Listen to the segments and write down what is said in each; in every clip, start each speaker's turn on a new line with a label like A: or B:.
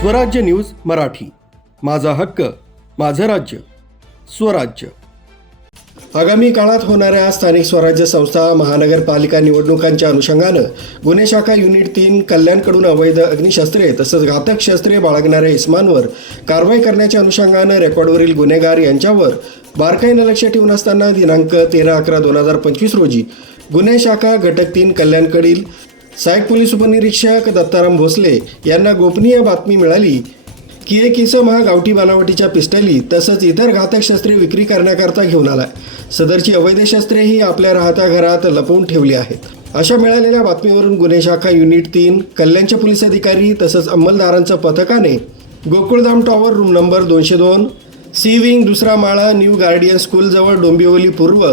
A: स्वराज्य न्यूज मराठी. माझा हक्क माझं राज्य स्वराज्य. आगामी काळात होणाऱ्या स्थानिक स्वराज्य संस्था महानगरपालिका निवडणुकांच्या अनुषंगानं गुन्हे शाखा युनिट तीन कल्याणकडून अवैध अग्निशस्त्रे तसंच घातक शस्त्रे बाळगणाऱ्या इस्मांवर कारवाई करण्याच्या अनुषंगानं रेकॉर्डवरील गुन्हेगार यांच्यावर बारकाईनं लक्ष ठेवून असताना दिनांक तेरा अकरा दोन हजार पंचवीस रोजी गुन्हे शाखा घटक तीन कल्याणकडील सहाय्यक पोलीस उपनिरीक्षक दत्ताराम भोसले यांना गोपनीय बातमी मिळाली की एक इसम हा गावठी बनावटीच्या पिस्टली तसंच इतर घातक शस्त्रे विक्री करण्याकरता घेऊन आला. सदरची अवैध शस्त्रे ही आपल्या राहत्या घरात लपवून ठेवली आहेत. अशा मिळालेल्या बातमीवरून गुन्हे शाखा युनिट तीन कल्याणचे पोलीस अधिकारी तसंच अंमलदारांचं पथकाने गोकुळधाम टॉवर रूम नंबर दोनशे दोन सी विंग दुसरा माळा न्यू गार्डियन स्कूलजवळ डोंबिवली पूर्व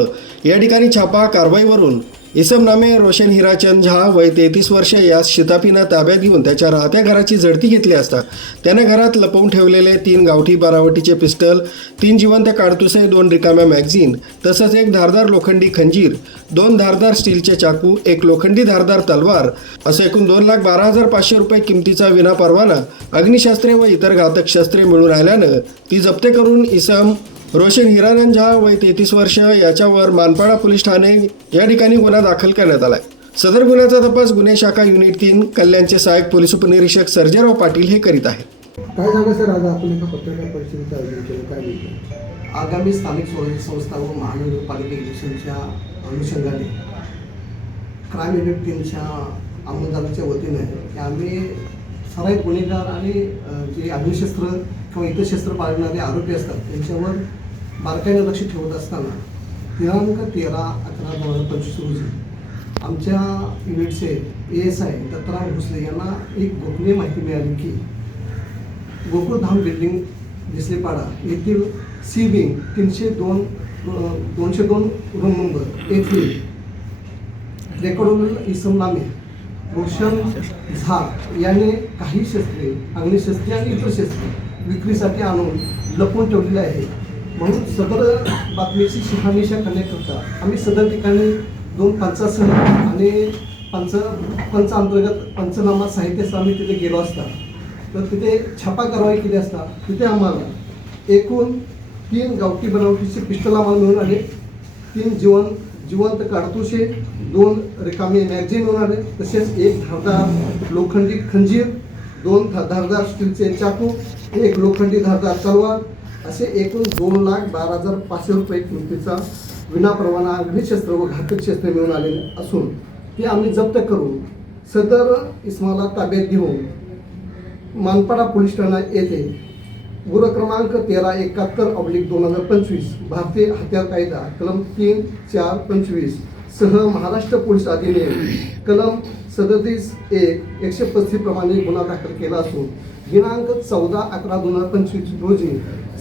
A: या ठिकाणी छापा कारवाईवरून इसम नामे रोशन हिराचंद झा वय तेहतीस वर्ष यास शितापीनं ताब्यात घेऊन त्याच्या राहत्या घराची झडती घेतली असता त्याने घरात लपवून ठेवलेले तीन गावठी बारावटीचे पिस्टल तीन जिवंत काडतुसे दोन रिकाम्या मॅगझिन तसंच एक धारदार लोखंडी खंजीर दोन धारदार स्टीलचे चाकू एक लोखंडी धारदार तलवार असं एकूण दोन लाख बारा हजार पाचशे रुपये किमतीचा विना परवाना अग्निशास्त्रे व इतर घातक शस्त्रे मिळून आल्यानं ती जप्त करून इसम रोशन हिरानंद झा वय तेहतीस वर्ष याच्यावर मानपाडा पोलीस ठाणे या ठिकाणी गुन्हा दाखल करण्यात आलाय. सदर गुन्ह्याचा तपास गुन्हे शाखा युनिट तीन कल्याणचे सहाय्यक पोलीस उपनिरीक्षक सर्जेराव पाटील हे करीत आहेत.
B: काय झालं सर? आज आपण एका पत्रकार परिषदेचं आयोजन केलं. काय?
C: आगामी स्थानिक स्वराज्य संस्था व महानगरपालिका इलेक्शनच्या अनुषंगाने क्राईम युनिट तीनच्या अंमलदाराच्या वतीने आम्ही सराईत गुन्हेगार आणि जे अग्निशस्त्र किंवा इतर शस्त्र बाळगणारे आरोपी असतात त्यांच्यावर बारकाईने लक्ष ठेवत असताना दिनांक तेरा अकरा दोन हजार पंचवीस रोजी आमच्या युनिटचे A S I Dattaram Bhosale यांना एक गोपनीय माहिती मिळाली की गोकुळधाम बिल्डिंग दिसलेपाडा येथील सी विंग तीनशे दोन दोनशे दोन रूम नंबर येथील रेकॉर्डवरील इसम नामे रोशन झा याने काही शस्त्रे अग्निशस्त्रे आणि इतर शस्त्रे विक्रीसाठी आणून लपवून ठेवलेले आहे. म्हणून सदर बातमीची शहानिशा करण्याकरता आम्ही सदर ठिकाणी दोन पंचासह आणि पंच पंच अंतर्गत पंचनामा साहित्यासह आम्ही तिथे गेलो असता. तर तिथे छापा कारवाई केली असता तिथे आम्हाला एकूण तीन गावठी बनावटीचे पिस्टल आम्हाला मिळून आले तीन जीवन जिवंत काडतुसे दोन रिकामे मॅगझिन मिळून आले तसेच एक धारदार लोखंडी खंजीर दोन धा- धारदार स्टीलचे चाकू एक लोखंडी धारदार तलवार असे एकूण दोन लाख बारा हजार पाचशे रुपये किमतीचा विनाप्रमाणा अग्निशस्त्र व घातक शस्त्र मिळून आलेले असून ते आम्ही जप्त करून सदर इस्माला ताब्यात घेऊन मानपाडा पोलीस ठाणा येथे गुन्हा क्रमांक तेरा एकाहत्तर ऑब्लिक दोन हजार पंचवीस भारतीय हत्यार कायदा कलम तीन चार पंचवीस सह महाराष्ट्र पोलीस अधिनियम कलम सदतीस एक एकशे पस्तीस प्रमाणे गुन्हा दाखल केला असून दिनांक चौदा अकरा दोन हजार पंचवीस रोजी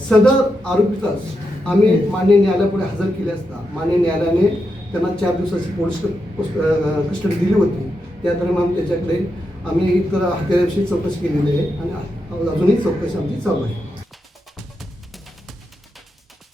C: सदर आरोपीचाच आम्ही मान्य न्यायालयापुढे हजर केले असता मान्य न्यायालयाने त्यांना चार दिवसाची पोलीस कस्टडी दिली होती. त्या दरम्यान त्याच्याकडे आम्ही इतर हत्याराविषयी चौकशी केलेली आहे आणि अजूनही चौकशी आमची चालू आहे.